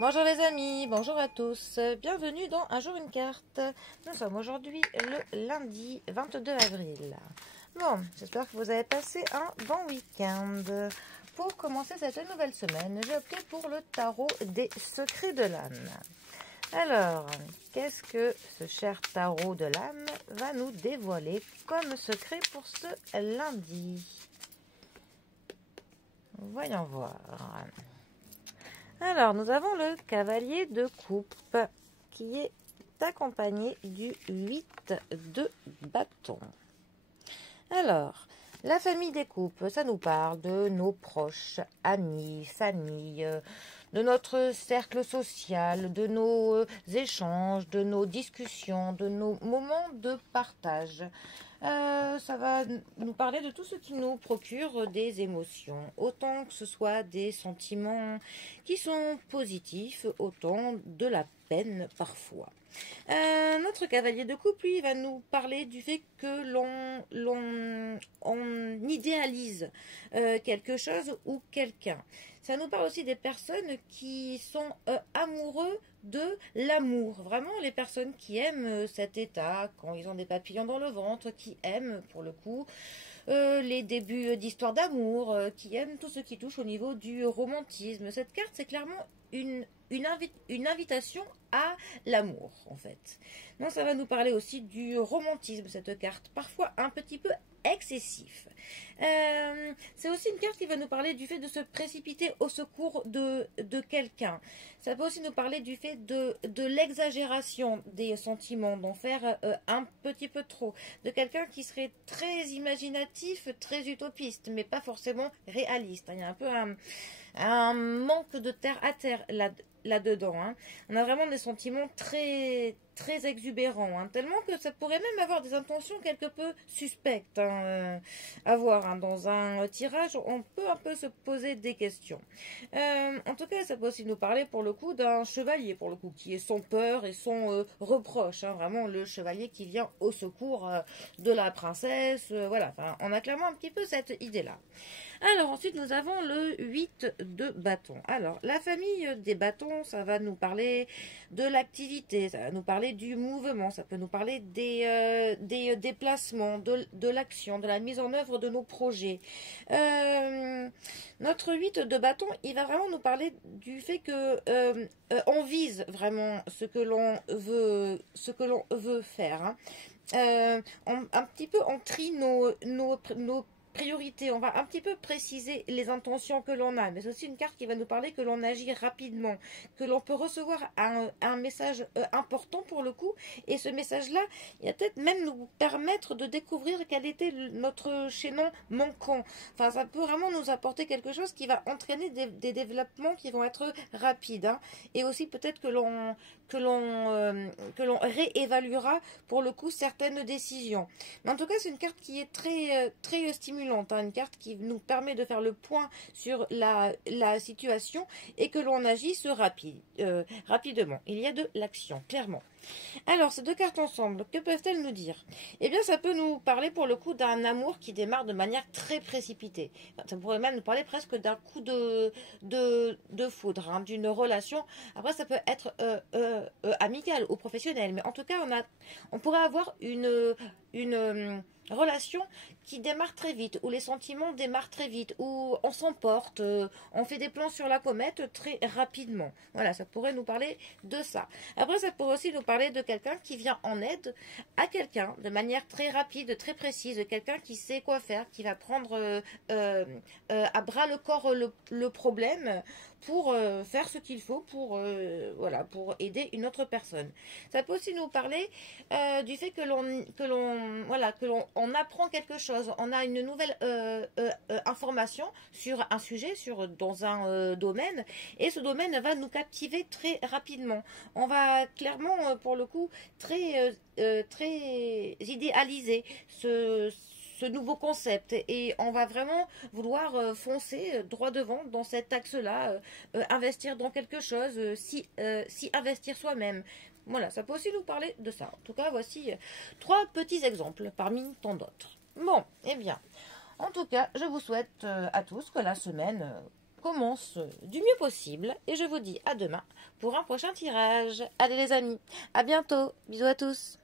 Bonjour les amis, bonjour à tous, bienvenue dans Un jour une carte. Nous sommes aujourd'hui le lundi 22 avril. Bon, j'espère que vous avez passé un bon week-end. Pour commencer cette nouvelle semaine, j'ai opté pour le tarot des secrets de l'âme. Alors, qu'est-ce que ce cher tarot de l'âme va nous dévoiler comme secret pour ce lundi? Voyons voir. Alors, nous avons le cavalier de coupe qui est accompagné du 8 de bâton. Alors, la famille des coupes, ça nous parle de nos proches, amis, famille, de notre cercle social, de nos échanges, de nos discussions, de nos moments de partage. Ça va nous parler de tout ce qui nous procure des émotions, autant que ce soit des sentiments qui sont positifs, autant de la peine parfois. Notre cavalier de coupe, lui, va nous parler du fait que on idéalise quelque chose ou quelqu'un. Ça nous parle aussi des personnes qui sont amoureux de l'amour. Vraiment, les personnes qui aiment cet état, quand ils ont des papillons dans le ventre, qui aiment, pour le coup, les débuts d'histoire d'amour, qui aiment tout ce qui touche au niveau du romantisme. Cette carte, c'est clairement une invitation à l'amour, en fait. Donc, ça va nous parler aussi du romantisme, cette carte, parfois un petit peu excessif. C'est aussi une carte qui va nous parler du fait de se précipiter au secours de quelqu'un. Ça peut aussi nous parler du fait de l'exagération des sentiments, d'en faire un petit peu trop, de quelqu'un qui serait très imaginatif, très utopiste, mais pas forcément réaliste. Il y a un peu un manque de terre à terre là-dedans. On a vraiment des sentiments très exubérants, tellement que ça pourrait même avoir des intentions quelque peu suspectes à voir. Dans un tirage, on peut un peu se poser des questions. En tout cas, ça peut aussi nous parler pour le coup d'un chevalier, pour le coup, qui est sans peur et sans reproche. Vraiment le chevalier qui vient au secours de la princesse. Voilà, on a clairement un petit peu cette idée-là. Alors ensuite nous avons le 8 de bâton. Alors la famille des bâtons, ça va nous parler de l'activité, ça va nous parler du mouvement, ça peut nous parler des déplacements, de l'action, de la mise en œuvre de nos projets. Notre 8 de bâton, il va vraiment nous parler du fait que on vise vraiment ce que l'on veut faire. Un petit peu on trie nos priorité, on va un petit peu préciser les intentions que l'on a, mais c'est aussi une carte qui va nous parler que l'on agit rapidement, que l'on peut recevoir un message important pour le coup, et ce message-là, il va peut-être même nous permettre de découvrir quel était notre chaînon manquant. Enfin, ça peut vraiment nous apporter quelque chose qui va entraîner des développements qui vont être rapides, et aussi peut-être que l'on réévaluera pour le coup certaines décisions. Mais en tout cas, c'est une carte qui est très stimulante, une carte qui nous permet de faire le point sur la situation et que l'on agisse rapidement. Il y a de l'action, clairement. Alors, ces deux cartes ensemble, que peuvent-elles nous dire? Eh bien, ça peut nous parler pour le coup d'un amour qui démarre de manière très précipitée. Ça pourrait même nous parler presque d'un coup de foudre, d'une relation. Après, ça peut être amical ou professionnel, mais en tout cas, on pourrait avoir une relation qui démarre très vite, où les sentiments démarrent très vite, où on s'emporte, on fait des plans sur la comète très rapidement. Voilà, ça pourrait nous parler de ça. Après, ça pourrait aussi nous parler de quelqu'un qui vient en aide à quelqu'un de manière très rapide, très précise, quelqu'un qui sait quoi faire, qui va prendre à bras le corps le problème pour faire ce qu'il faut pour aider une autre personne. Ça peut aussi nous parler du fait que l'on apprend quelque chose, on a une nouvelle information sur un sujet, dans un domaine, et ce domaine va nous captiver très rapidement. On va clairement, pour le coup, très idéaliser ce nouveau concept, et on va vraiment vouloir foncer droit devant dans cet axe-là, investir dans quelque chose, s'y investir soi-même. Voilà, ça peut aussi nous parler de ça. En tout cas, voici trois petits exemples parmi tant d'autres. Bon, eh bien, en tout cas, je vous souhaite à tous que la semaine commence du mieux possible et je vous dis à demain pour un prochain tirage. Allez les amis, à bientôt, bisous à tous.